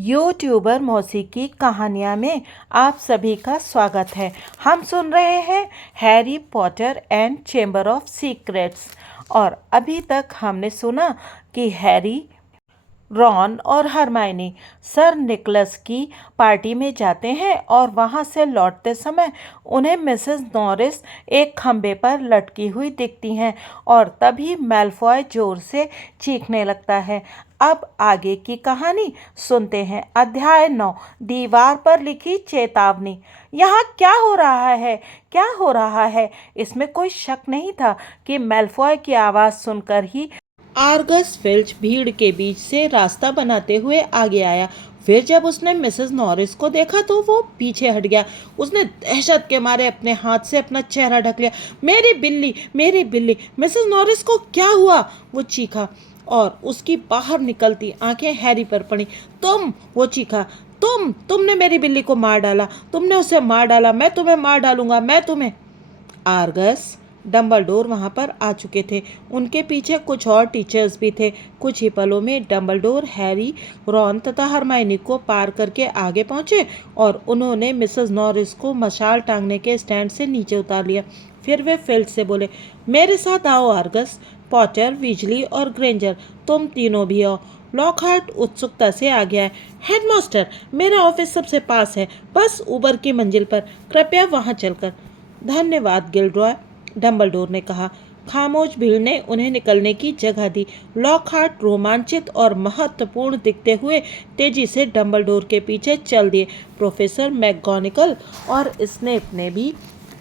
YouTuber मौसीकी कहानियाँ में आप सभी का स्वागत है। हम सुन रहे हैं Harry Potter and chamber of secrets. और अभी तक हमने सुना कि हैरी, रॉन और हरमाइनी सर निकोलस की पार्टी में जाते हैं और वहां से लौटते समय उन्हें मिसेस नॉरिस एक खंबे पर लटकी हुई दिखती हैं और तभी मैलफॉय जोर से चीखने लगता है। अब आगे की कहानी सुनते हैं। अध्याय 9, दीवार पर लिखी चेतावनी। यहाँ क्या हो रहा है? क्या हो रहा है? इसमें कोई शक नहीं था कि मैलफॉय की आवाज़ सुनकर ही आर्गस फिल्च भीड़ के बीच से रास्ता बनाते हुए आगे आया। फिर जब उसने मिसेस नॉरिस को देखा तो वो पीछे हट गया। उसने दहशत के मारे अपने हाथ से अपना चेहरा ढक लिया। मेरी बिल्ली, मेरी बिल्ली! मिसेस नॉरिस को क्या हुआ? वो चीखा और उसकी बाहर निकलती आंखें हैरी पर पड़ी। वो चीखा, तुमने मेरी बिल्ली को मार डाला, तुमने उसे मार डाला, मैं तुम्हें मार डालूंगा, मैं तुम्हें। आर्गस, डंबलडोर वहां पर आ चुके थे। उनके पीछे कुछ और टीचर्स भी थे। कुछ ही पलों में डंबलडोर, हैरी, रॉन तथा हरमाइनी को पार करके आगे पहुंचे और उन्होंने मिसेस नॉरिस को मशाल टांगने के स्टैंड से नीचे उतार लिया। फिर वे फिल्च से बोले, मेरे साथ आओ आर्गस, पॉटर, वीजली और ग्रेंजर, तुम तीनों भी आओ। लॉकहार्ट उत्सुकता से आ गया है। हेडमास्टर, मेरा ऑफिस सबसे पास है, बस ऊपर की मंजिल पर, कृपया वहां चलकर। धन्यवाद गिल्डरॉय, डंबलडोर ने कहा। खामोश भीड़ ने उन्हें निकलने की जगह दी। लॉकहार्ट रोमांचित और महत्वपूर्ण दिखते हुए तेजी से डंबलडोर के पीछे चल दिए। प्रोफेसर मैकगोनागल और स्नेप ने भी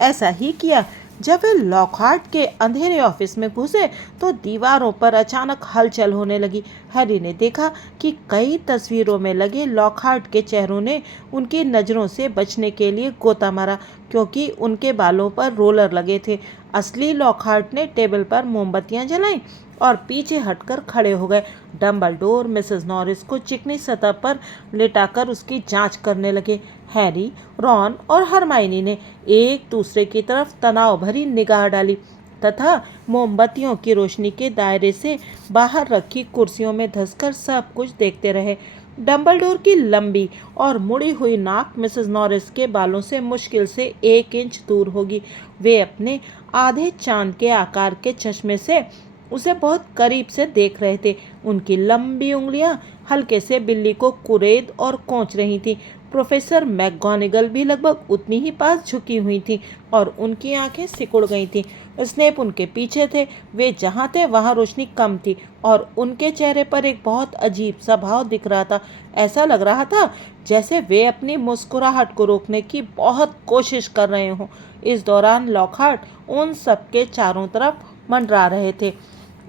ऐसा ही किया। जब वे लॉकहार्ट के अंधेरे ऑफिस में घुसे तो दीवारों पर अचानक हलचल होने लगी। हैरी ने देखा कि कई तस्वीरों में लगे लॉकहार्ट के चेहरों ने उनकी नज़रों से बचने के लिए गोता मारा, क्योंकि उनके बालों पर रोलर लगे थे। असली लॉकहार्ट ने टेबल पर मोमबत्तियां जलाईं और पीछे हटकर खड़े हो गए। डंबलडोर मिसेस नॉरिस को चिकनी सतह पर लेटाकर उसकी जांच करने लगे। हैरी, रॉन और हरमाइनी ने एक दूसरे की तरफ तनाव भरी निगाह डाली तथा मोमबत्तियों की रोशनी के दायरे से बाहर रखी कुर्सियों में धंसकर सब कुछ देखते रहे। डंबलडोर की लंबी और मुड़ी हुई नाक मिसेस नॉरिस के बालों से मुश्किल से 1 इंच दूर होगी। वे अपने आधे चांद के आकार के चश्मे से उसे बहुत करीब से देख रहे थे। उनकी लंबी उंगलियां हल्के से बिल्ली को कुरेद और कोंच रही थी। प्रोफेसर मैकगोनागल भी लगभग उतनी ही पास झुकी हुई थी और उनकी आंखें सिकुड़ गई थीं। स्नेप उनके पीछे थे। वे जहां थे वहां रोशनी कम थी और उनके चेहरे पर एक बहुत अजीब सा भाव दिख रहा था। ऐसा लग रहा था जैसे वे अपनी मुस्कुराहट को रोकने की बहुत कोशिश कर रहे हों। इस दौरान लॉकहार्ट उन सबके चारों तरफ मंडरा रहे थे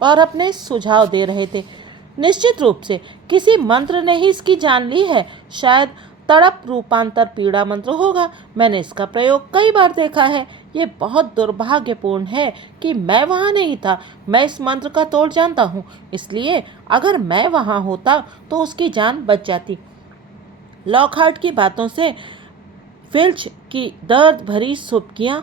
और अपने सुझाव दे रहे थे। निश्चित रूप से किसी मंत्र ने ही इसकी जान ली है। शायद तड़प रूपांतर पीड़ा मंत्र होगा। मैंने इसका प्रयोग कई बार देखा है। ये बहुत दुर्भाग्यपूर्ण है कि मैं वहां नहीं था। मैं इस मंत्र का तोड़ जानता हूँ, इसलिए अगर मैं वहां होता तो उसकी जान बच जाती। लॉकहार्ट की बातों से फिल्च की दर्द भरी सुबकियां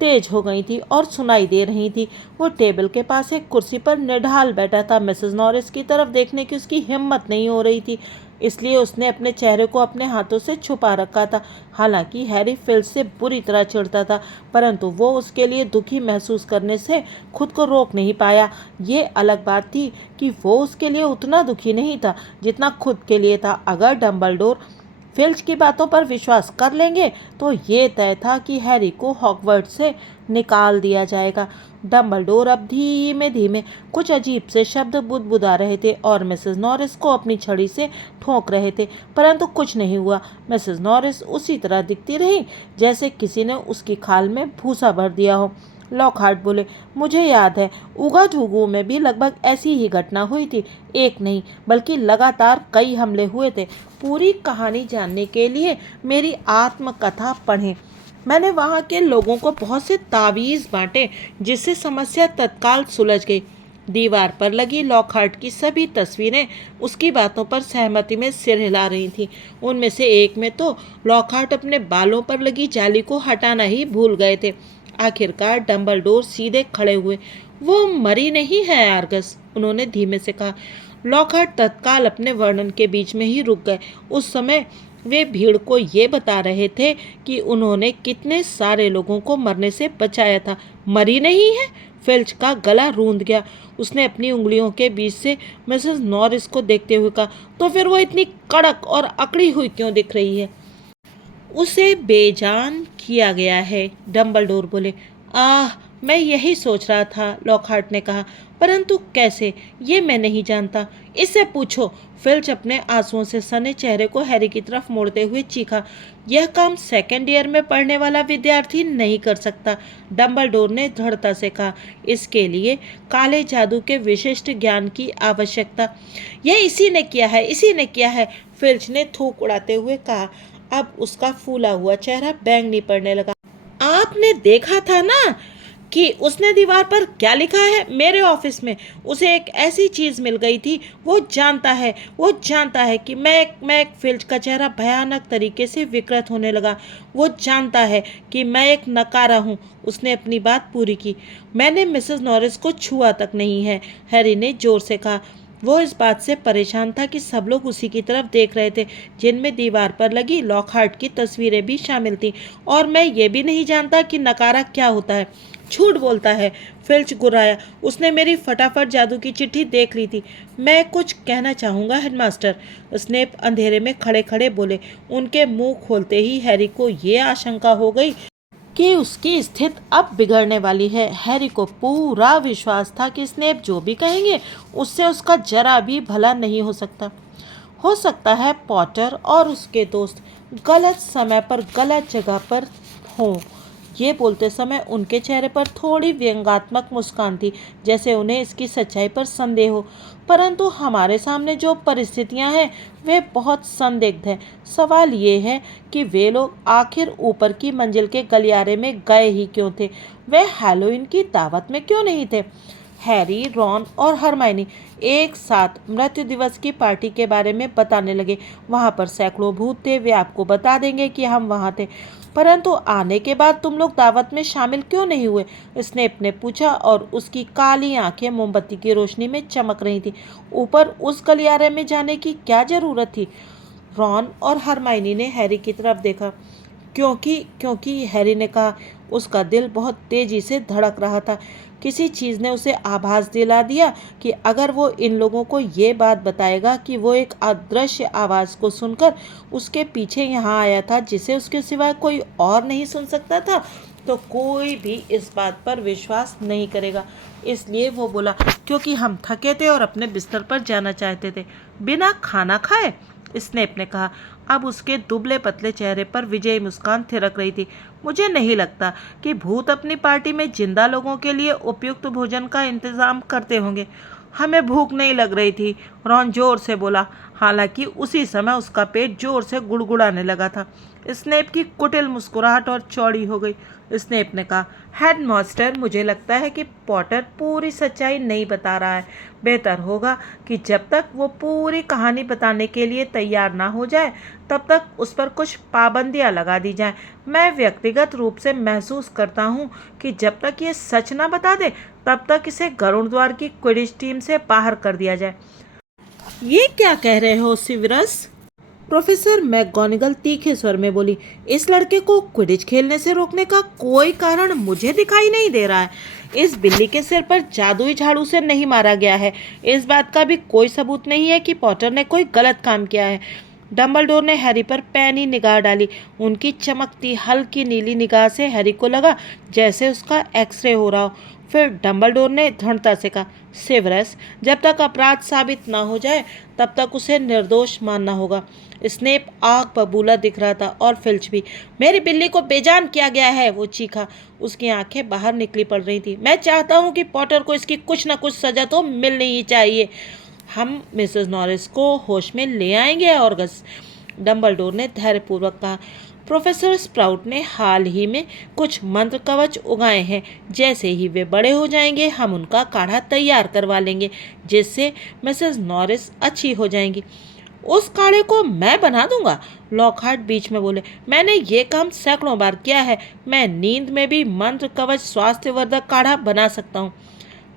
तेज हो गई थी और सुनाई दे रही थी। वो टेबल के पास एक कुर्सी पर निढाल बैठा था। मिसेस नॉरिस की तरफ देखने की उसकी हिम्मत नहीं हो रही थी, इसलिए उसने अपने चेहरे को अपने हाथों से छुपा रखा था। हालांकि हैरी फिल्च से बुरी तरह चिढ़ता था, परंतु वो उसके लिए दुखी महसूस करने से खुद को रोक नहीं पाया। ये अलग बात थी कि वो उसके लिए उतना दुखी नहीं था जितना खुद के लिए था। अगर डंबलडोर फिल्च की बातों पर विश्वास कर लेंगे तो ये तय था कि हैरी को हॉगवर्ट्स से निकाल दिया जाएगा। डंबलडोर अब धीमे धीमे कुछ अजीब से शब्द बुदबुदा रहे थे और मिसेस नॉरिस को अपनी छड़ी से ठोक रहे थे, परंतु कुछ नहीं हुआ। मिसेस नॉरिस उसी तरह दिखती रही जैसे किसी ने उसकी खाल में भूसा भर दिया हो। लॉकहार्ट बोले, मुझे याद है उगा झुगू में भी लगभग ऐसी ही घटना हुई थी। एक नहीं बल्कि लगातार कई हमले हुए थे। पूरी कहानी जानने के लिए मेरी आत्मकथा पढ़ें। मैंने वहाँ के लोगों को बहुत से तावीज़ बांटे जिससे समस्या तत्काल सुलझ गई। दीवार पर लगी लॉकहार्ट की सभी तस्वीरें उसकी बातों पर सहमति में सिर हिला रही थीं। उनमें से एक में तो लॉकहार्ट अपने बालों पर लगी जाली को हटाना ही भूल गए थे। आखिरकार डंबलडोर सीधे खड़े हुए। वो मरी नहीं है आर्गस, उन्होंने धीमे से कहा। लॉकहार्ट तत्काल अपने वर्णन के बीच में ही रुक गए। उस समय वे भीड़ को ये बता रहे थे कि उन्होंने कितने सारे लोगों को मरने से बचाया था। मरी नहीं है? फिल्च का गला रूंध गया। उसने अपनी उंगलियों के बीच से मिसेस नॉरिस को देखते हुए कहा, तो फिर वो इतनी कड़क और अकड़ी हुई क्यों दिख रही है? उसे बेजान किया गया है, डंबलडोर बोले। आह, मैं यही सोच रहा था, लॉकहार्ट ने कहा, परंतु कैसे, ये मैं नहीं जानता। इससे पूछो। फिल्च अपने आंसुओं से सने चेहरे को हैरी की तरफ मोड़ते हुए चीखा। यह काम सेकेंड ईयर में पढ़ने वाला विद्यार्थी नहीं कर सकता, डंबलडोर ने दृढ़ता से कहा। इसके लिए काले जादू के विशिष्ट ज्ञान की आवश्यकता। यह इसी ने किया है, इसी ने किया है, फिल्च ने थूक उड़ाते हुए कहा। अब उसका फूला हुआ चेहरा बैंगनी पड़ने लगा। आपने देखा था ना कि उसने दीवार पर क्या लिखा है? मेरे ऑफिस में उसे एक ऐसी चीज मिल गई थी। वो जानता है कि मैं एक फिल्च का चेहरा भयानक तरीके से विकृत होने लगा। वो जानता है कि मैं एक नकारा हूँ। उसने अपनी बात पूरी की। मैंने मिसेस नॉरिस को छुआ तक नहीं है, हैरी ने जोर से कहा। वो इस बात से परेशान था कि सब लोग उसी की तरफ देख रहे थे, जिनमें दीवार पर लगी लॉकहार्ट की तस्वीरें भी शामिल थीं। और मैं ये भी नहीं जानता कि नकारा क्या होता है। झूठ बोलता है, फिल्च गुर्राया। उसने मेरी फटाफट जादू की चिट्ठी देख ली थी। मैं कुछ कहना चाहूँगा हेडमास्टर, स्नेप अंधेरे में खड़े खड़े बोले। उनके मुंह खोलते ही हैरी को ये आशंका हो गई कि उसकी स्थिति अब बिगड़ने वाली है। हैरी को पूरा विश्वास था कि स्नेप जो भी कहेंगे उससे उसका जरा भी भला नहीं हो सकता। हो सकता है पॉटर और उसके दोस्त गलत समय पर गलत जगह पर हों। ये बोलते समय उनके चेहरे पर थोड़ी व्यंग्यात्मक मुस्कान थी, जैसे उन्हें इसकी सच्चाई पर संदेह हो। परंतु हमारे सामने जो परिस्थितियां हैं वे बहुत संदिग्ध हैं। सवाल ये है कि वे लोग आखिर ऊपर की मंजिल के गलियारे में गए ही क्यों थे? वे हैलोवीन की दावत में क्यों नहीं थे? हैरी, रॉन और हरमाइनी एक साथ मृत्यु दिवस की पार्टी के बारे में बताने लगे। वहाँ पर सैकड़ों भूत थे, वे आपको बता देंगे कि हम वहाँ थे। परंतु आने के बाद तुम लोग दावत में शामिल क्यों नहीं हुए? स्नेप ने पूछा और उसकी काली आंखें मोमबत्ती की रोशनी में चमक रही थी। ऊपर उस गलियारे में जाने की क्या जरूरत थी? रॉन और हरमाइनी ने हैरी की तरफ देखा। क्योंकि हैरी ने कहा। उसका दिल बहुत तेजी से धड़क रहा था। किसी चीज़ ने उसे आभास दिला दिया कि अगर वो इन लोगों को ये बात बताएगा कि वो एक अदृश्य आवाज़ को सुनकर उसके पीछे यहाँ आया था, जिसे उसके सिवा कोई और नहीं सुन सकता था, तो कोई भी इस बात पर विश्वास नहीं करेगा। इसलिए वो बोला, क्योंकि हम थके थे और अपने बिस्तर पर जाना चाहते थे, बिना खाना खाए, स्नेप ने कहा। अब उसके दुबले पतले चेहरे पर विजयी मुस्कान थिरक रही थी। मुझे नहीं लगता कि भूत अपनी पार्टी में जिंदा लोगों के लिए उपयुक्त भोजन का इंतजाम करते होंगे। हमें भूख नहीं लग रही थी, रॉन जोर से बोला। हालांकि उसी समय उसका पेट जोर से गुड़गुड़ाने लगा था। स्नेप की कुटिल मुस्कुराहट और चौड़ी हो गई। स्नेप ने कहा, हेडमास्टर, मुझे लगता है कि पॉटर पूरी सच्चाई नहीं बता रहा है। बेहतर होगा कि जब तक वो पूरी कहानी बताने के लिए तैयार ना हो जाए, तब तक उस पर कुछ पाबंदियां लगा दी जाएं। मैं व्यक्तिगत रूप से महसूस करता हूँ कि जब तक ये सच ना बता दे, तब तक इसे गरुड़ द्वार की क्विडिच टीम से बाहर कर दिया जाए। ये क्या कह रहे हो सिवरस? प्रोफेसर मैकगोनागल तीखे स्वर में बोली। इस लड़के को क्विडिच खेलने से रोकने का कोई कारण मुझे दिखाई नहीं दे रहा है। इस बिल्ली के सिर पर जादुई झाड़ू से नहीं मारा गया है। इस बात का भी कोई सबूत नहीं है कि पॉटर ने कोई गलत काम किया है। डंबलडोर ने हैरी पर पैनी निगाह डाली। उनकी चमकती हल्की नीली निगाह से हैरी को लगा जैसे उसका एक्सरे हो रहा हो। फिर डंबलडोर ने दृढ़ता से कहा, सेवरस, जब तक अपराध साबित ना हो जाए तब तक उसे निर्दोष मानना होगा। स्नेप आग बबूला दिख रहा था और फिल्च भी। मेरी बिल्ली को बेजान किया गया है, वो चीखा। उसकी आंखें बाहर निकली पड़ रही थी। मैं चाहता हूँ कि पॉटर को इसकी कुछ न कुछ सजा तो मिलनी ही चाहिए। हम मिसेस नॉरिस को होश में ले आएंगे, ऑर्गस, डंबलडोर ने धैर्यपूर्वक कहा। प्रोफेसर स्प्राउट ने हाल ही में कुछ मंत्र कवच उगाए हैं। जैसे ही वे बड़े हो जाएंगे, हम उनका काढ़ा तैयार करवा लेंगे, जिससे मिसेस नॉरिस अच्छी हो जाएंगी। उस काढ़े को मैं बना दूंगा, लॉकहार्ट बीच में बोले। मैंने ये काम सैकड़ों बार किया है। मैं नींद में भी मंत्र कवच स्वास्थ्यवर्धक काढ़ा बना सकता हूँ।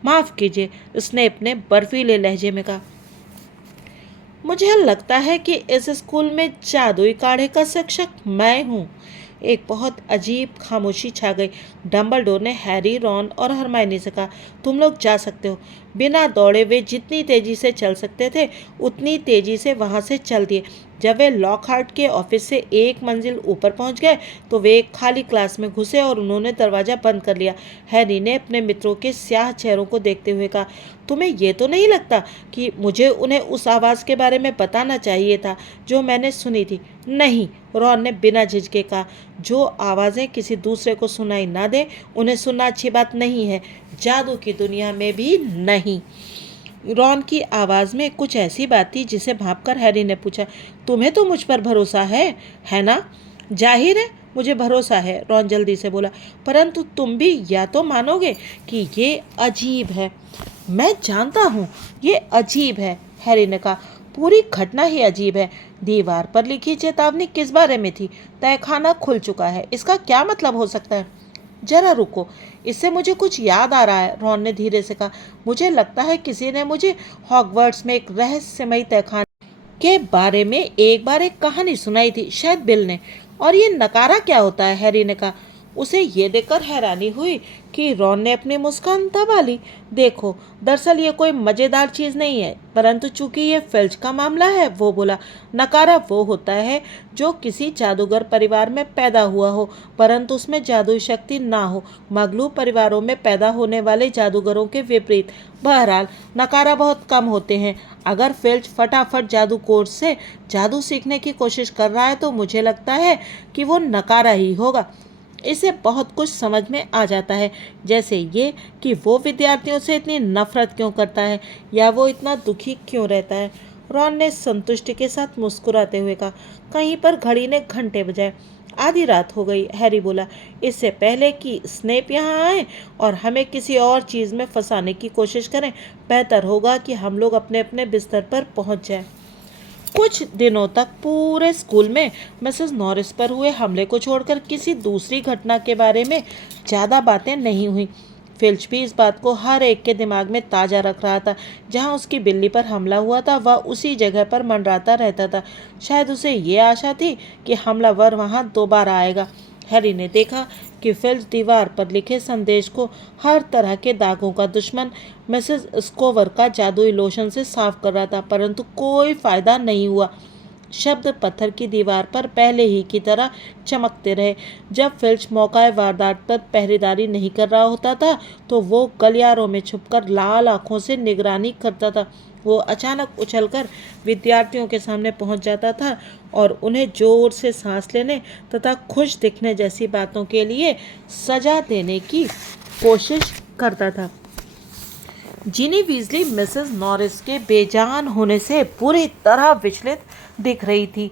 माफ़ कीजिए, स्नेप ने बर्फीले लहजे में कहा। मुझे लगता है कि इस स्कूल में जादुई काढ़े का शिक्षक मैं हूँ। एक बहुत अजीब खामोशी छा गई। डंबलडोर ने हैरी, रॉन और हरमाइनी से कहा, तुम लोग जा सकते हो। बिना दौड़े वे जितनी तेजी से चल सकते थे उतनी तेजी से वहां से चल दिए। जब वे लॉकहार्ट के ऑफिस से एक मंजिल ऊपर पहुंच गए तो वे एक खाली क्लास में घुसे और उन्होंने दरवाजा बंद कर लिया। हैरी ने अपने मित्रों के स्याह चेहरों को देखते हुए कहा, तुम्हें ये तो नहीं लगता कि मुझे उन्हें उस आवाज़ के बारे में बताना चाहिए था जो मैंने सुनी थी? नहीं, रॉन ने बिना झिझके कहा। जो आवाज़ें किसी दूसरे को सुनाई ना दे उन्हें सुनना अच्छी बात नहीं है, जादू की दुनिया में भी नहीं। रॉन की आवाज़ में कुछ ऐसी बात थी जिसे भांपकर हैरी ने पूछा, तुम्हें तो मुझ पर भरोसा है ना? जाहिर है मुझे भरोसा है, रॉन जल्दी से बोला, परंतु तुम भी या तो मानोगे कि ये अजीब है। मैं जानता हूँ ये अजीब है, हैरी ने कहा। पूरी घटना ही अजीब है। दीवार पर लिखी चेतावनी किस बारे में थी? तहखाना खुल चुका है, इसका क्या मतलब हो सकता है? जरा रुको, इससे मुझे कुछ याद आ रहा है, रॉन ने धीरे से कहा। मुझे लगता है किसी ने मुझे हॉगवर्ट्स में एक रहस्यमयी तहखाने के बारे में एक बार एक कहानी सुनाई थी, शायद बिल ने। और ये नकारा क्या होता है? हैरी ने कहा। उसे ये देखकर हैरानी हुई कि रॉन ने अपनी मुस्कान दबा ली। देखो, दरअसल ये कोई मज़ेदार चीज़ नहीं है, परंतु चूंकि ये फिल्च का मामला है, वो बोला, नकारा वो होता है जो किसी जादूगर परिवार में पैदा हुआ हो परंतु उसमें जादुई शक्ति ना हो, मगलू परिवारों में पैदा होने वाले जादूगरों के विपरीत। बहरहाल नकारा बहुत कम होते हैं। अगर फिल्च फटाफट जादू कोर्स से जादू सीखने की कोशिश कर रहा है तो मुझे लगता है कि वो नकारा ही होगा। इसे बहुत कुछ समझ में आ जाता है, जैसे ये कि वो विद्यार्थियों से इतनी नफरत क्यों करता है या वो इतना दुखी क्यों रहता है। रॉन ने संतुष्टि के साथ मुस्कुराते हुए कहा। कहीं पर घड़ी ने घंटे बजाए। आधी रात हो गई, हैरी बोला। इससे पहले कि स्नेप यहाँ आए और हमें किसी और चीज़ में फंसाने की कोशिश करें, बेहतर होगा कि हम लोग अपने अपने बिस्तर पर पहुँच जाएं। कुछ दिनों तक पूरे स्कूल में मिसेस नॉरिस पर हुए हमले को छोड़कर किसी दूसरी घटना के बारे में ज़्यादा बातें नहीं हुई। फिल्च भी इस बात को हर एक के दिमाग में ताज़ा रख रहा था। जहां उसकी बिल्ली पर हमला हुआ था वह उसी जगह पर मंडराता रहता था। शायद उसे ये आशा थी कि हमलावर वहां दोबारा आएगा। हैरी ने देखा कि फिल्च दीवार पर लिखे संदेश को हर तरह के दागों का दुश्मन मिसेस स्कोवर का जादुई लोशन से साफ कर रहा था, परंतु कोई फायदा नहीं हुआ। शब्द पत्थर की दीवार पर पहले ही की तरह चमकते रहे। जब फिल्च मौका वारदात पर पहरेदारी नहीं कर रहा होता था तो वो गलियारों में छुपकर लाल आंखों से निगरानी करता था। वो अचानक उछलकर विद्यार्थियों के सामने पहुंच जाता था और उन्हें जोर से सांस लेने तथा खुश दिखने जैसी बातों के लिए सजा देने की कोशिश करता था। जिनी वीजली मिसेस नॉरिस के बेजान होने से पूरी तरह विचलित दिख रही थी।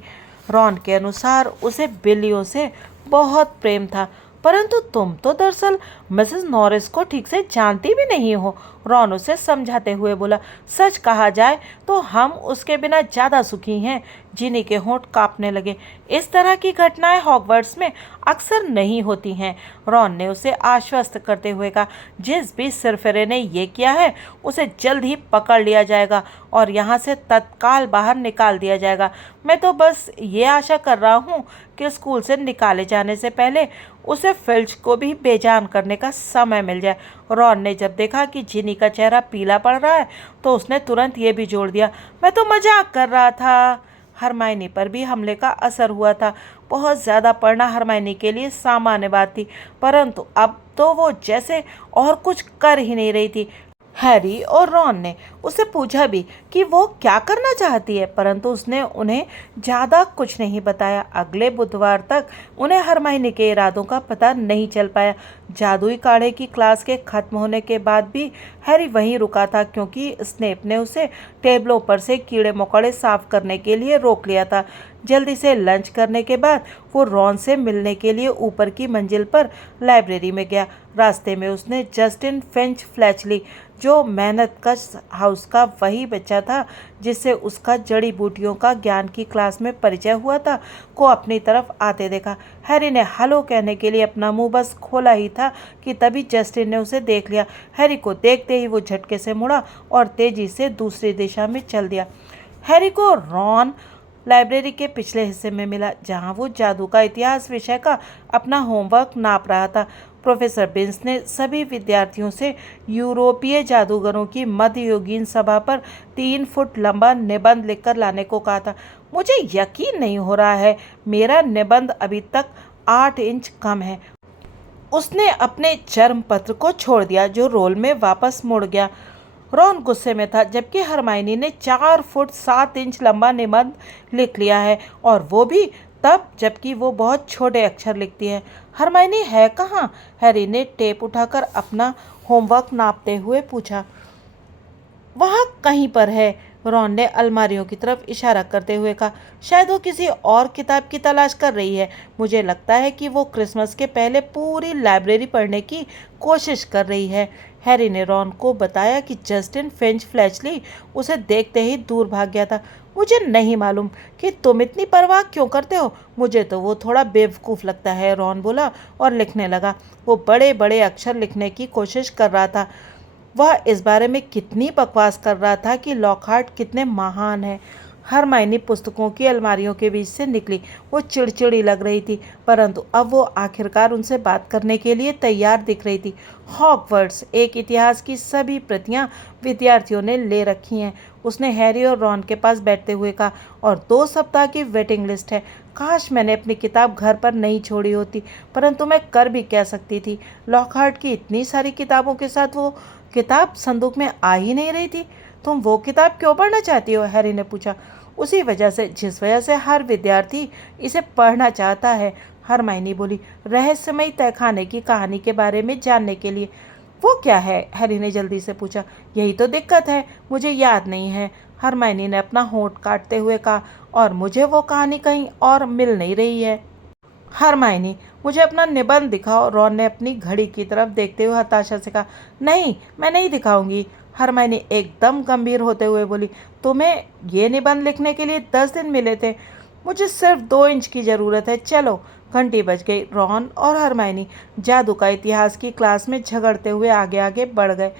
रॉन के अनुसार उसे बिल्लियों से बहुत प्रेम था, परंतु तुम तो दरअसल मिसेस नॉरिस को ठीक से जानती भी नहीं हो, रॉन उसे समझाते हुए बोला। सच कहा जाए तो हम उसके बिना ज़्यादा सुखी हैं। जिनी के होंठ कांपने लगे। इस तरह की घटनाएं हॉगवर्ट्स में अक्सर नहीं होती हैं, रॉन ने उसे आश्वस्त करते हुए कहा। जिस भी सिरफिरे ने ये किया है उसे जल्द ही पकड़ लिया जाएगा और यहाँ से तत्काल बाहर निकाल दिया जाएगा। मैं तो बस ये आशा कर रहा हूँ कि स्कूल से निकाले जाने से पहले उसे फिल्च को भी बेजान करने का समय मिल जाए। रॉन ने जब देखा कि जिनी का चेहरा पीला पड़ रहा है तो उसने तुरंत ये भी जोड़ दिया, मैं तो मजाक कर रहा था। हरमाइनी पर भी हमले का असर हुआ था। बहुत ज़्यादा पढ़ना हरमाइनी के लिए सामान्य बात थी, परंतु अब तो वो जैसे और कुछ कर ही नहीं रही थी। हैरी और रॉन ने उससे पूछा भी कि वो क्या करना चाहती है, परंतु उसने उन्हें ज़्यादा कुछ नहीं बताया। अगले बुधवार तक उन्हें हरमाइनी के इरादों का पता नहीं चल पाया। जादुई काढ़े की क्लास के खत्म होने के बाद भी हैरी वहीं रुका था, क्योंकि स्नेप ने उसे टेबलों पर से कीड़े मकोड़े साफ करने के लिए रोक लिया था। जल्दी से लंच करने के बाद वो रॉन से मिलने के लिए ऊपर की मंजिल पर लाइब्रेरी में गया। रास्ते में उसने जस्टिन फिंच फ्लैचली, जो मेहनत कश हाउस का वही बच्चा था जिससे उसका जड़ी बूटियों का ज्ञान की क्लास में परिचय हुआ था, को अपनी तरफ आते देखा। हैरी ने हेलो कहने के लिए अपना मुंह बस खोला ही था कि तभी जस्टिन ने उसे देख लिया। हैरी को देखते ही वो झटके से मुड़ा और तेजी से दूसरी दिशा में चल दिया। हैरी को रॉन लाइब्रेरी के पिछले हिस्से में मिला, जहां वो जादू का इतिहास विषय का अपना होमवर्क नाप रहा था। प्रोफेसर बिन्स ने सभी विद्यार्थियों से यूरोपीय जादूगरों की मध्ययुगीन सभा पर 3 फुट लंबा निबंध लिखकर लाने को कहा था। मुझे यकीन नहीं हो रहा है, मेरा निबंध अभी तक 8 इंच कम है। उसने अपने चर्म पत्र को छोड़ दिया, जो रोल में वापस मुड़ गया। रॉन गुस्से में था, जबकि हरमाइनी ने 4 फुट 7 इंच लंबा निबंध लिख लिया है, और वो भी तब जबकि वो बहुत छोटे अक्षर लिखती है। हरमाइनी है कहाँ? हैरी ने टेप उठाकर अपना होमवर्क नापते हुए पूछा। वहाँ कहीं पर है, रॉन ने अलमारियों की तरफ इशारा करते हुए कहा। शायद वो किसी और किताब की तलाश कर रही है। मुझे लगता है कि वो क्रिसमस के पहले पूरी लाइब्रेरी पढ़ने की कोशिश कर रही है। हैरी ने रॉन को बताया कि जस्टिन फिंच फ्लैचली उसे देखते ही दूर भाग गया था। मुझे नहीं मालूम कि तुम इतनी परवाह क्यों करते हो। मुझे तो वो थोड़ा बेवकूफ़ लगता है, रॉन बोला और लिखने लगा। वो बड़े बड़े अक्षर लिखने की कोशिश कर रहा था। वह इस बारे में कितनी बकवास कर रहा था कि लॉकहार्ट कितने महान हैं। हरमाइनी पुस्तकों की अलमारियों के बीच से निकली। वो चिड़चिड़ी लग रही थी, परंतु अब वो आखिरकार उनसे बात करने के लिए तैयार दिख रही थी। हॉगवर्ट्स एक इतिहास की सभी प्रतियां विद्यार्थियों ने ले रखी हैं, उसने हैरी और रॉन के पास बैठते हुए कहा, और 2 सप्ताह की वेटिंग लिस्ट है। काश मैंने अपनी किताब घर पर नहीं छोड़ी होती, परंतु मैं कर भी क्या सकती थी। लॉकहार्ट की इतनी सारी किताबों के साथ वो किताब संदूक में आ ही नहीं रही थी। तुम वो किताब क्यों पढ़ना चाहती हो? हैरी ने पूछा। उसी वजह से जिस वजह से हर विद्यार्थी इसे पढ़ना चाहता है, हरमाइनी बोली, रहस्यमयी तहखाने की कहानी के बारे में जानने के लिए। वो क्या है? हैरी ने जल्दी से पूछा। यही तो दिक्कत है, मुझे याद नहीं है, हरमाइनी ने अपना होंठ काटते हुए कहा, और मुझे वो कहानी कहीं और मिल नहीं रही है। हरमाइनी, मुझे अपना निबंध दिखाओ, रॉन ने अपनी घड़ी की तरफ देखते हुए हताशा से कहा। नहीं, मैं नहीं दिखाऊंगी, हरमाइनी एकदम गंभीर होते हुए बोली। तुम्हें ये निबंध लिखने के लिए 10 दिन मिले थे, मुझे सिर्फ 2 इंच की ज़रूरत है। चलो। घंटी बज गई। रॉन और हरमाइनी जादू का इतिहास की क्लास में झगड़ते हुए आगे आगे बढ़ गए।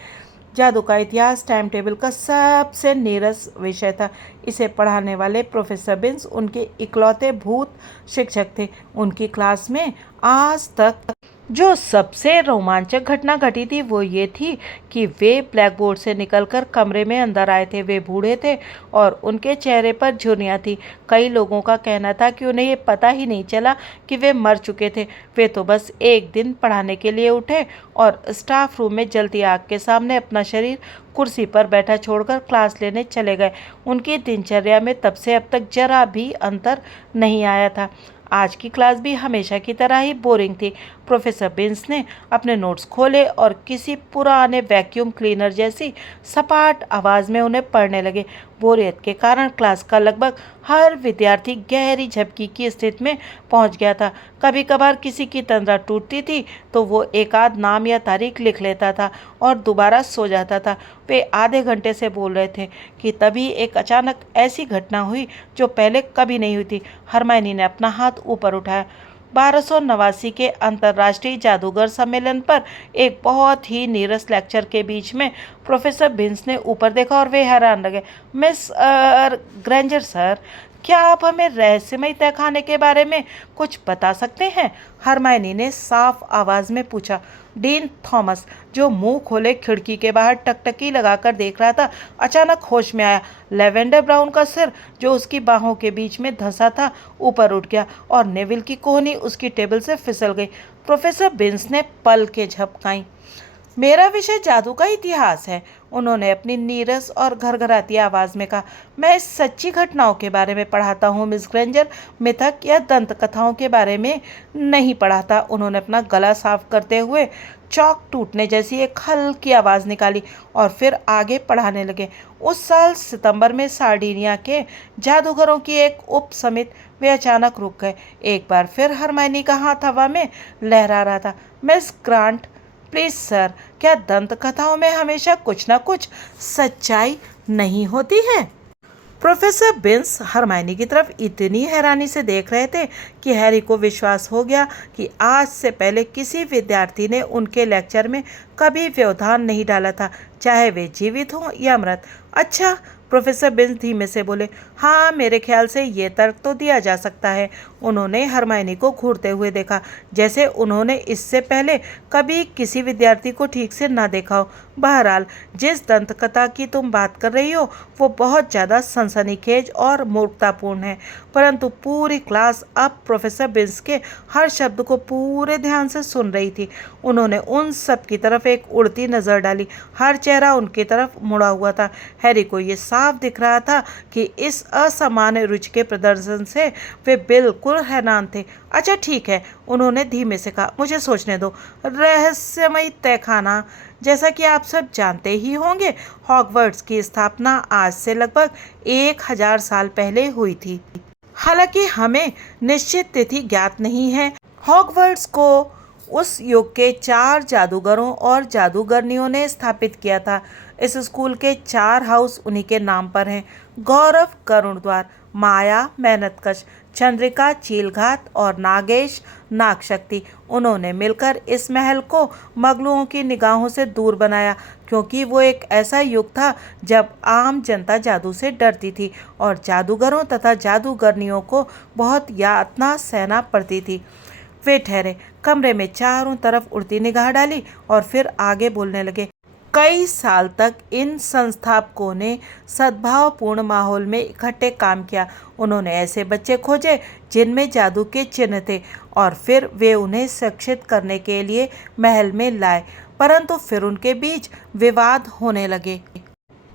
जादू का इतिहास टाइम टेबल का सबसे नीरस विषय था। इसे पढ़ाने वाले प्रोफेसर बिन्स उनके इकलौते भूत शिक्षक थे। उनकी क्लास में आज तक जो सबसे रोमांचक घटना घटी थी वो ये थी कि वे ब्लैक बोर्ड से निकलकर कमरे में अंदर आए थे। वे बूढ़े थे और उनके चेहरे पर झुर्रियाँ थीं। कई लोगों का कहना था कि उन्हें ये पता ही नहीं चला कि वे मर चुके थे। वे तो बस एक दिन पढ़ाने के लिए उठे और स्टाफ रूम में जलती आग के सामने अपना शरीर कुर्सी पर बैठा छोड़कर क्लास लेने चले गए। उनकी दिनचर्या में तब से अब तक जरा भी अंतर नहीं आया था। आज की क्लास भी हमेशा की तरह ही बोरिंग थी। प्रोफेसर बिन्स ने अपने नोट्स खोले और किसी पुराने वैक्यूम क्लीनर जैसी सपाट आवाज़ में उन्हें पढ़ने लगे। बोरियत के कारण क्लास का लगभग हर विद्यार्थी गहरी झपकी की स्थिति में पहुंच गया था। कभी कभार किसी की तंद्रा टूटती थी तो वो एक आध नाम या तारीख लिख लेता था और दोबारा सो जाता था। वे आधे घंटे से बोल रहे थे कि तभी एक अचानक ऐसी घटना हुई जो पहले कभी नहीं हुई थी। हरमाइनी ने अपना हाथ ऊपर उठाया। 1289 के अंतर्राष्ट्रीय जादूगर सम्मेलन पर एक बहुत ही नीरस लेक्चर के बीच में प्रोफेसर बिन्स ने ऊपर देखा और वे हैरान रह गए। मिस ग्रेंजर सर, क्या आप हमें रहस्यमय तहखाने के बारे में कुछ बता सकते हैं? हरमाइनी ने साफ आवाज़ में पूछा। डीन थॉमस, जो मुंह खोले खिड़की के बाहर टकटकी लगाकर देख रहा था, अचानक होश में आया। लेवेंडर ब्राउन का सिर, जो उसकी बाहों के बीच में धंसा था, ऊपर उठ गया और नेविल की कोहनी उसकी टेबल से फिसल गई। प्रोफेसर बिन्स ने पलकें झपकाईं। मेरा विषय जादू का इतिहास है, उन्होंने अपनी नीरस और घरघराती आवाज़ में कहा। मैं सच्ची घटनाओं के बारे में पढ़ाता हूँ मिस ग्रेंजर, मिथक या दंत कथाओं के बारे में नहीं पढ़ाता। उन्होंने अपना गला साफ करते हुए चौक टूटने जैसी एक हल्की आवाज़ निकाली और फिर आगे पढ़ाने लगे। उस साल सितंबर में सार्डिनिया के जादूगरों की एक उप समिति वे अचानक रुक गए। एक बार फिर हरमाइनी का हाथ हवा में लहरा रहा था। मिस ग्रांट, प्लीज सर, क्या दंत कथाओं में हमेशा कुछ न कुछ सच्चाई नहीं होती है? प्रोफेसर बिन्स हरमाइनी की तरफ इतनी हैरानी से देख रहे थे कि हैरी को विश्वास हो गया कि आज से पहले किसी विद्यार्थी ने उनके लेक्चर में कभी व्यवधान नहीं डाला था, चाहे वे जीवित हों या मृत। अच्छा, प्रोफेसर बिन्स धीमे से बोले, हाँ मेरे ख्याल से ये तर्क तो दिया जा सकता है। उन्होंने हरमाइनी को घूरते हुए देखा, जैसे उन्होंने इससे पहले कभी किसी विद्यार्थी को ठीक से ना देखा हो। बहरहाल, जिस दंत कथा की तुम बात कर रही हो वो बहुत ज़्यादा सनसनीखेज और मूर्खतापूर्ण है। परंतु पूरी क्लास अब प्रोफेसर बिन्स के हर शब्द को पूरे ध्यान से सुन रही थी। उन्होंने उन सब की तरफ एक उड़ती नज़र डाली। हर चेहरा उनकी तरफ मुड़ा हुआ था। हैरी को ये साफ दिख रहा था कि इस असामान्य रुचि के प्रदर्शन से वे बिल्कुल हैरान थे। अच्छा ठीक है, उन्होंने धीमे से कहा, मुझे सोचने दो। रहस्यमयी तहखाना, जैसा कि आप सब जानते ही होंगे, हॉगवर्ट्स की स्थापना आज से लगभग 1000 साल पहले हुई थी। हालांकि हमें निश्चित तिथि ज्ञात नहीं है। हॉगवर्ट्स को उस युग के 4 जादूगरों और जादूगरनियों ने स्थापित किया था। इस स्कूल के 4 हाउस उन्हीं के नाम पर हैं। गौरव गरुड़द्वार, माया मेहनतकश, चंद्रिका चीलघात और नागेश नागशक्ति। उन्होंने मिलकर इस महल को मगलुओं की निगाहों से दूर बनाया, क्योंकि वो एक ऐसा युग था जब आम जनता जादू से डरती थी और जादूगरों तथा जादूगरनियों को बहुत यातना सहना पड़ती थी। वे ठहरे, कमरे में चारों तरफ उड़ती निगाह डाली और फिर आगे बोलने लगे। कई साल तक इन संस्थापकों ने सद्भावपूर्ण माहौल में इकट्ठे काम किया। उन्होंने ऐसे बच्चे खोजे जिनमें जादू के चिन्ह थे और फिर वे उन्हें शिक्षित करने के लिए महल में लाए। परंतु फिर उनके बीच विवाद होने लगे।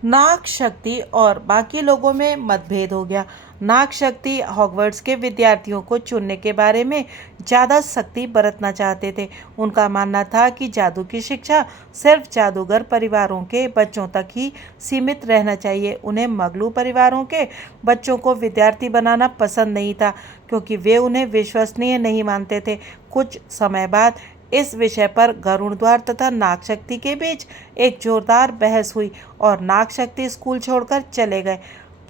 नाग शक्ति और बाकी लोगों में मतभेद हो गया। नाग शक्ति हॉगवर्ट्स के विद्यार्थियों को चुनने के बारे में ज़्यादा सख्ती बरतना चाहते थे। उनका मानना था कि जादू की शिक्षा सिर्फ जादूगर परिवारों के बच्चों तक ही सीमित रहना चाहिए। उन्हें मगलू परिवारों के बच्चों को विद्यार्थी बनाना पसंद नहीं था, क्योंकि वे उन्हें विश्वसनीय नहीं मानते थे। कुछ समय बाद इस विषय पर गरुड़द्वार तथा नागशक्ति के बीच एक जोरदार बहस हुई और नागशक्ति स्कूल छोड़कर चले गए।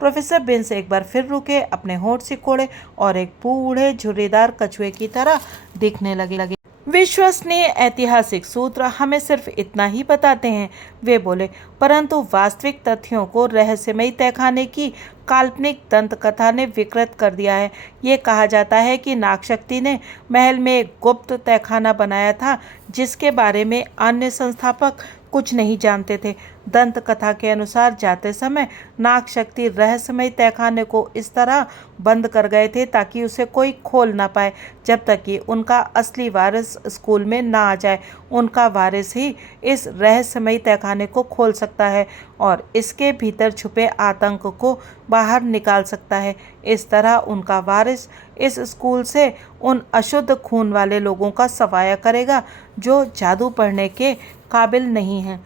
प्रोफेसर बिन्स एक बार फिर रुके, अपने होंठ सिकोड़े और एक बूढ़े झुर्रीदार कछुए की तरह दिखने लगे। विश्वसनीय ऐतिहासिक सूत्र हमें सिर्फ इतना ही बताते हैं, वे बोले, परंतु वास्तविक तथ्यों को रहस्यमयी तहखाने की काल्पनिक दंत कथा ने विकृत कर दिया है। ये कहा जाता है कि नागशक्ति ने महल में एक गुप्त तहखाना बनाया था, जिसके बारे में अन्य संस्थापक कुछ नहीं जानते थे। दंत कथा के अनुसार जाते समय नागशक्ति रहस्यमय तहखाने को इस तरह बंद कर गए थे ताकि उसे कोई खोल ना पाए जब तक कि उनका असली वारिस स्कूल में ना आ जाए। उनका वारिस ही इस रहस्यमय तहखाने को खोल सकता है और इसके भीतर छुपे आतंक को बाहर निकाल सकता है। इस तरह उनका वारिस इस स्कूल से उन अशुद्ध खून वाले लोगों का सफाया करेगा जो जादू पढ़ने के काबिल नहीं हैं।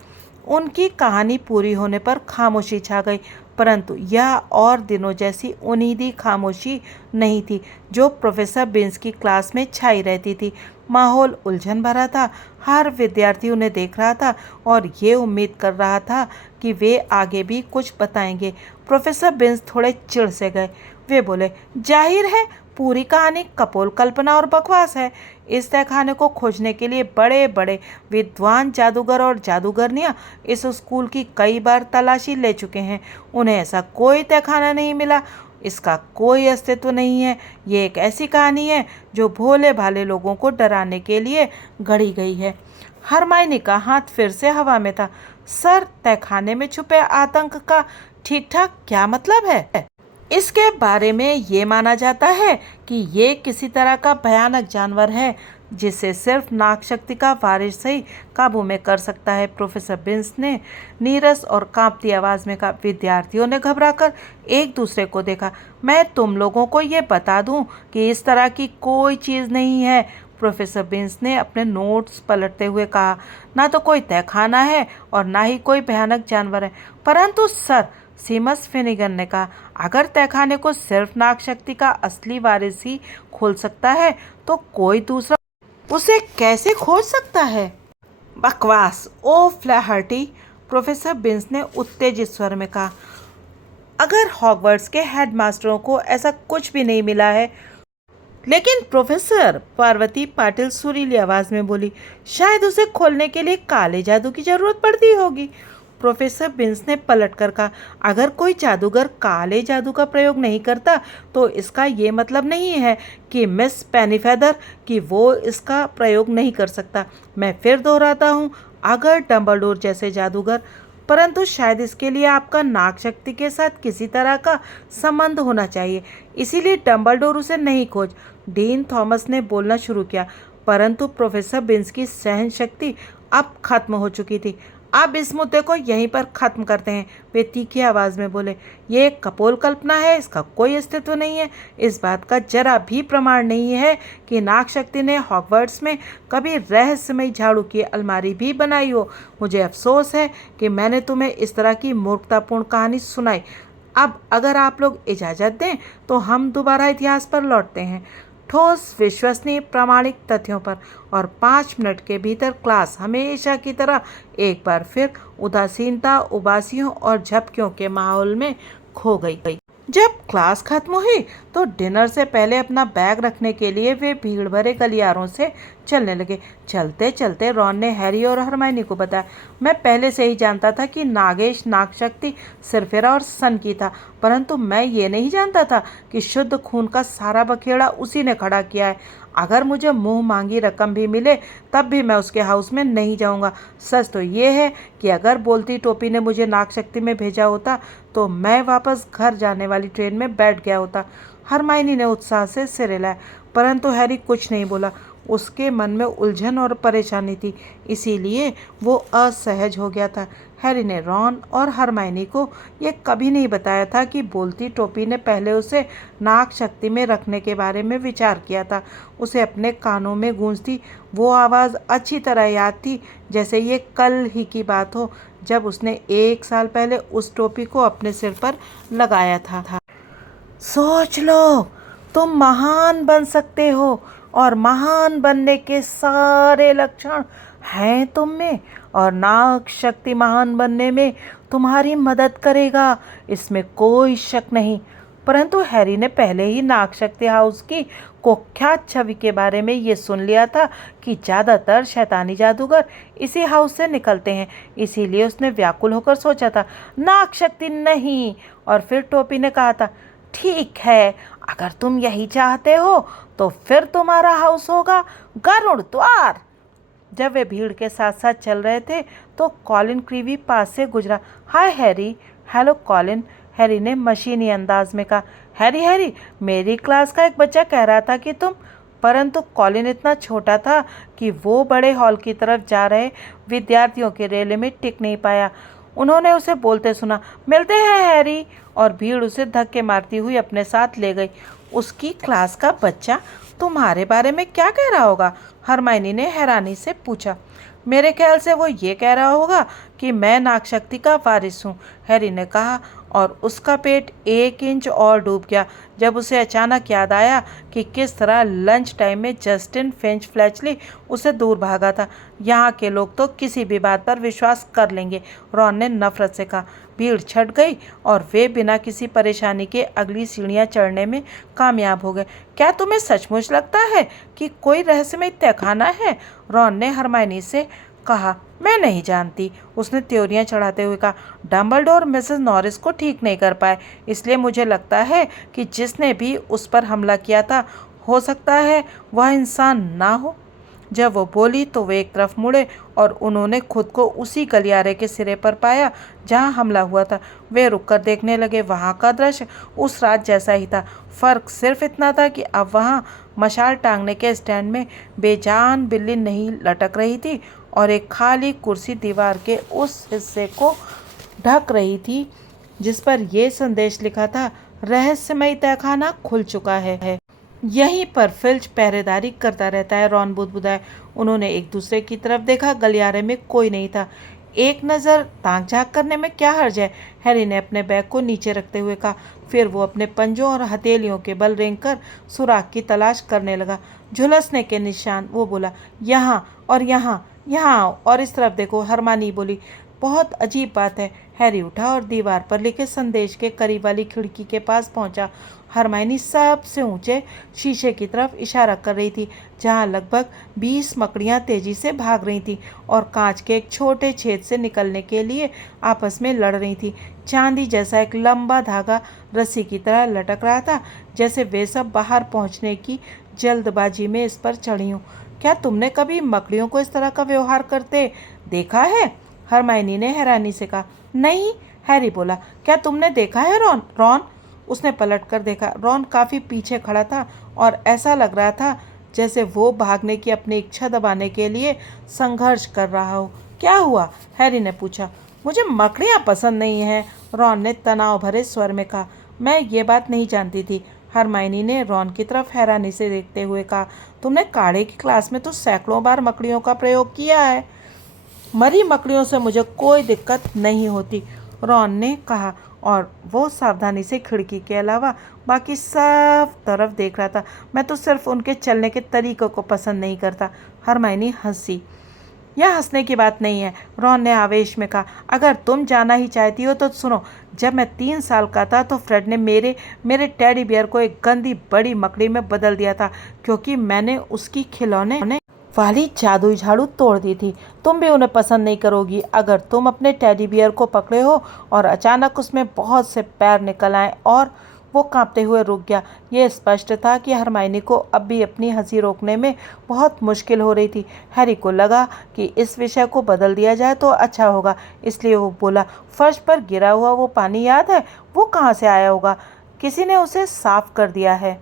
उनकी कहानी पूरी होने पर खामोशी छा गई, परंतु यह और दिनों जैसी उन्नीदी खामोशी नहीं थी जो प्रोफेसर बिन्स की क्लास में छाई रहती थी। माहौल उलझन भरा था। हर विद्यार्थी उन्हें देख रहा था और ये उम्मीद कर रहा था कि वे आगे भी कुछ बताएंगे। प्रोफेसर बिन्स थोड़े चिढ़ से गए। वे बोले, जाहिर है पूरी कहानी कपोल कल्पना और बकवास है। इस तहखाने को खोजने के लिए बड़े बड़े विद्वान जादूगर और जादूगरनियां इस स्कूल की कई बार तलाशी ले चुके हैं। उन्हें ऐसा कोई तहखाना नहीं मिला। इसका कोई अस्तित्व नहीं है। ये एक ऐसी कहानी है जो भोले भाले लोगों को डराने के लिए गढ़ी गई है। हरमाइनी का हाथ फिर से हवा में था। सर, तहखाने में छुपे आतंक का ठीक ठाक क्या मतलब है? इसके बारे में ये माना जाता है कि ये किसी तरह का भयानक जानवर है जिसे सिर्फ नागशक्ति का वारिस ही काबू में कर सकता है। प्रोफेसर बिन्स ने नीरस और कांपती आवाज़ में कहा। विद्यार्थियों ने घबराकर एक दूसरे को देखा। मैं तुम लोगों को ये बता दूं कि इस तरह की कोई चीज़ नहीं है, प्रोफेसर बिन्स ने अपने नोट्स पलटते हुए कहा। ना तो कोई तहखाना है और ना ही कोई भयानक जानवर है। परंतु सर, सीमस फिनिगन ने कहा, अगर तहखाने को सिर्फ नागशक्ति का असली वारिस ही खोल सकता है तो कोई दूसरा उसे कैसे खोज सकता है? बकवास, ओ फ्लैहर्टी, प्रोफेसर बिन्स ने उत्तेजित स्वर में कहा। अगर हॉगवर्ट्स के हेडमास्टरों को ऐसा कुछ भी नहीं मिला है। लेकिन प्रोफेसर, पार्वती पाटिल सुरीली आवाज में बोली, शायद उसे खोलने के लिए काले जादू की जरूरत पड़ती होगी। प्रोफेसर बिन्स ने पलटकर कहा, अगर कोई जादूगर काले जादू का प्रयोग नहीं करता तो इसका ये मतलब नहीं है कि मिस पेनीफेदर कि वो इसका प्रयोग नहीं कर सकता। मैं फिर दोहराता हूँ, अगर डंबलडोर जैसे जादूगर, परंतु शायद इसके लिए आपका नाग शक्ति के साथ किसी तरह का संबंध होना चाहिए, इसीलिए डंबलडोर उसे नहीं खोज। डीन थॉमस ने बोलना शुरू किया, परंतु प्रोफेसर बिन्स की सहन शक्ति अब खत्म हो चुकी थी। अब इस मुद्दे को यहीं पर ख़त्म करते हैं, वे तीखी आवाज़ में बोले। ये एक कपोल कल्पना है, इसका कोई अस्तित्व नहीं है। इस बात का जरा भी प्रमाण नहीं है कि नाग शक्ति ने हॉगवर्ट्स में कभी रहस्यमय झाड़ू की अलमारी भी बनाई हो। मुझे अफसोस है कि मैंने तुम्हें इस तरह की मूर्खतापूर्ण कहानी सुनाई। अब अगर आप लोग इजाज़त दें तो हम दोबारा इतिहास पर लौटते हैं, ठोस विश्वसनीय प्रामाणिक तथ्यों पर। और 5 मिनट के भीतर क्लास हमेशा की तरह एक बार फिर उदासीनता, उबासियों और झपकियों के माहौल में खो गई। जब क्लास खत्म हुई तो डिनर से पहले अपना बैग रखने के लिए वे भीड़ भरे गलियारों से चलने लगे। चलते चलते रॉन ने हैरी और हरमाइनी को बताया, मैं पहले से ही जानता था कि नागेश नाग शक्ति सिरफिरा और सन की था, परंतु मैं ये नहीं जानता था कि शुद्ध खून का सारा बखेड़ा उसी ने खड़ा किया है। अगर मुझे मुंह मांगी रकम भी मिले तब भी मैं उसके हाउस में नहीं जाऊंगा। सच तो ये है कि अगर बोलती टोपी ने मुझे नाग शक्ति में भेजा होता तो मैं वापस घर जाने वाली ट्रेन में बैठ गया होता। हरमाइनी ने उत्साह से सिर हिलाया, परंतु हैरी कुछ नहीं बोला। उसके मन में उलझन और परेशानी थी, इसीलिए वो असहज हो गया था। हैरी ने रॉन और हरमाइनी को ये कभी नहीं बताया था कि बोलती टोपी ने पहले उसे नाग शक्ति में रखने के बारे में विचार किया था। उसे अपने कानों में गूंजती वो आवाज़ अच्छी तरह याद थी, जैसे ये कल ही की बात हो जब उसने 1 साल पहले उस टोपी को अपने सिर पर लगाया था। सोच लो, तुम महान बन सकते हो और महान बनने के सारे लक्षण हैं तुम में, और नाग शक्ति महान बनने में तुम्हारी मदद करेगा, इसमें कोई शक नहीं। परंतु हैरी ने पहले ही नाग शक्ति हाउस की कुख्यात छवि के बारे में ये सुन लिया था कि ज़्यादातर शैतानी जादूगर इसी हाउस से निकलते हैं, इसीलिए उसने व्याकुल होकर सोचा था, नाग शक्ति नहीं। और फिर टोपी ने कहा था, ठीक है, अगर तुम यही चाहते हो तो फिर तुम्हारा हाउस होगा गरुड़ द्वार। जब वे भीड़ के साथ साथ चल रहे थे तो कॉलिन क्रीवी पास से गुजरा। हाय हैरी। हेलो कॉलिन, हैरी ने मशीनी अंदाज में कहा। हैरी हैरी, मेरी क्लास का एक बच्चा कह रहा था कि तुम। परंतु कॉलिन इतना छोटा था कि वो बड़े हॉल की तरफ जा रहे विद्यार्थियों के रेले में टिक नहीं पाया। उन्होंने उसे बोलते सुना, मिलते हैं हैरी, और भीड़ उसे धक्के मारती हुई अपने साथ ले गई। उसकी क्लास का बच्चा तुम्हारे बारे में क्या कह रहा होगा? हरमाइनी ने हैरानी से पूछा। मेरे ख्याल से वो ये कह रहा होगा कि मैं नागशक्ति का वारिस हूँ, हैरी ने कहा, और उसका पेट 1 इंच और डूब गया जब उसे अचानक याद आया कि किस तरह लंच टाइम में जस्टिन फिंच फ्लैचली उसे दूर भागा था। यहाँ के लोग तो किसी भी बात पर विश्वास कर लेंगे, रॉन ने नफरत से कहा। भीड़ छट गई और वे बिना किसी परेशानी के अगली सीढ़ियाँ चढ़ने में कामयाब हो गए। क्या तुम्हें सचमुच लगता है कि कोई रहस्यमय तहखाना है? रॉन ने हरमाइनी से कहा। मैं नहीं जानती, उसने त्योरियां चढ़ाते हुए कहा। डम्बलडोर मिसेस नॉरिस को ठीक नहीं कर पाए, इसलिए मुझे लगता है कि जिसने भी उस पर हमला किया था हो सकता है वह इंसान ना हो। जब वो बोली तो वे एक तरफ मुड़े और उन्होंने खुद को उसी गलियारे के सिरे पर पाया जहां हमला हुआ था। वे रुककर देखने लगे। वहां का दृश्य उस रात जैसा ही था। फ़र्क सिर्फ इतना था कि अब वहां मशाल टांगने के स्टैंड में बेजान बिल्ली नहीं लटक रही थी और एक खाली कुर्सी दीवार के उस हिस्से को ढक रही थी जिस पर यह संदेश लिखा था, रहस्यमय तहखाना खुल चुका है। यहीं पर फिल्च पहरेदारी करता रहता है, रॉन बुदबुदाए। उन्होंने एक दूसरे की तरफ देखा। गलियारे में कोई नहीं था। एक नज़र ताक झाँक करने में क्या हर्ज है? हैरी ने अपने बैग को नीचे रखते हुए कहा। फिर वो अपने पंजों और हथेलियों के बल रेंगकर सुराख की तलाश करने लगा। झुलसने के निशान, वो बोला। यहाँ और यहाँ, यहाँ और इस तरफ देखो, हरमानी बोली। बहुत अजीब बात है। हैरी उठा और दीवार पर लिखे संदेश के करीब वाली खिड़की के पास पहुंचा। हरमाइनी सबसे ऊंचे शीशे की तरफ इशारा कर रही थी, जहां लगभग 20 मकड़ियां तेजी से भाग रही थीं और कांच के एक छोटे छेद से निकलने के लिए आपस में लड़ रही थीं। चांदी जैसा एक लंबा धागा रस्सी की तरह लटक रहा था, जैसे वे सब बाहर पहुंचने की जल्दबाजी में इस पर चढ़ी हों। क्या तुमने कभी मकड़ियों को इस तरह का व्यवहार करते देखा है? हरमाइनी ने हैरानी से कहा। नहीं, हैरी बोला। क्या तुमने देखा है रॉन? रॉन उसने पलट कर देखा। रॉन काफ़ी पीछे खड़ा था और ऐसा लग रहा था जैसे वो भागने की अपनी इच्छा दबाने के लिए संघर्ष कर रहा हो। क्या हुआ? हैरी ने पूछा। मुझे मकड़ियाँ पसंद नहीं हैं, रॉन ने तनाव भरे स्वर में कहा। मैं ये बात नहीं जानती थी, हरमाइनी ने रॉन की तरफ हैरानी से देखते हुए कहा। तुमने काढ़े की क्लास में तो सैकड़ों बार मकड़ियों का प्रयोग किया है। मरी मकड़ियों से मुझे कोई दिक्कत नहीं होती, रॉन ने कहा और वो सावधानी से खिड़की के अलावा बाकी सब तरफ देख रहा था। मैं तो सिर्फ उनके चलने के तरीक़ों को पसंद नहीं करता। हरमाइनी हंसी। यह हंसने की बात नहीं है, रॉन ने आवेश में कहा। अगर तुम जाना ही चाहती हो तो सुनो। जब मैं 3 साल का था तो फ्रेड ने मेरे टेडी बियर को एक गंदी बड़ी मकड़ी में बदल दिया था, क्योंकि मैंने उसकी खिलौने वाली जादुई झाड़ू तोड़ दी थी। तुम भी उन्हें पसंद नहीं करोगी अगर तुम अपने टेडी बियर को पकड़े हो और अचानक उसमें बहुत से पैर निकल आए। और वो कांपते हुए रुक गया। ये स्पष्ट था कि हरमाइनी को अब भी अपनी हंसी रोकने में बहुत मुश्किल हो रही थी। हैरी को लगा कि इस विषय को बदल दिया जाए तो अच्छा होगा, इसलिए वो बोला, फर्श पर गिरा हुआ वो पानी याद है? वो कहाँ से आया होगा? किसी ने उसे साफ कर दिया है।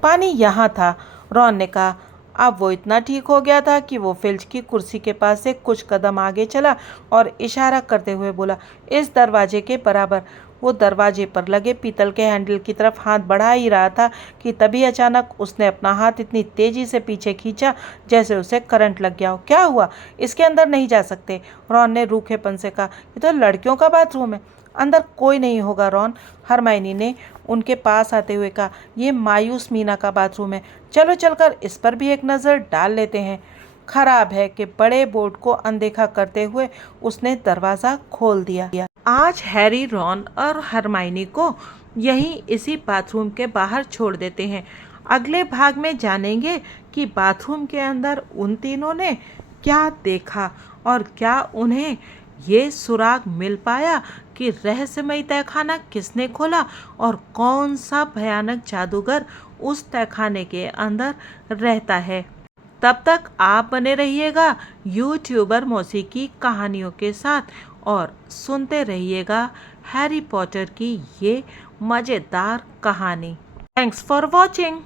पानी यहाँ था, रॉन ने कहा। अब वो इतना ठीक हो गया था कि वो फिल्च की कुर्सी के पास से कुछ कदम आगे चला और इशारा करते हुए बोला, इस दरवाजे के बराबर। वो दरवाजे पर लगे पीतल के हैंडल की तरफ हाथ बढ़ा ही रहा था कि तभी अचानक उसने अपना हाथ इतनी तेजी से पीछे खींचा जैसे उसे करंट लग गया हो। क्या हुआ? इसके अंदर नहीं जा सकते, रॉन ने रूखेपन से कहा। ये तो लड़कियों का बाथरूम है। अंदर कोई नहीं होगा रॉन, हरमाइनी ने उनके पास आते हुए कहा। ये मायूस मीना का बाथरूम है। चलो चलकर इस पर भी एक नज़र डाल लेते हैं। खराब है कि बड़े बोर्ड को अनदेखा करते हुए उसने दरवाज़ा खोल दिया। आज हैरी, रॉन और हरमाइनी को यहीं इसी बाथरूम के बाहर छोड़ देते हैं। अगले भाग में जानेंगे कि बाथरूम के अंदर उन तीनों ने क्या देखा और क्या उन्हें ये सुराग मिल पाया कि रहस्यमयी तहखाना किसने खोला और कौन सा भयानक जादूगर उस तहखाने के अंदर रहता है। तब तक आप बने रहिएगा यूट्यूबर मौसीकी कहानियों के साथ और सुनते रहिएगा हैरी पॉटर की ये मज़ेदार कहानी। Thanks for watching.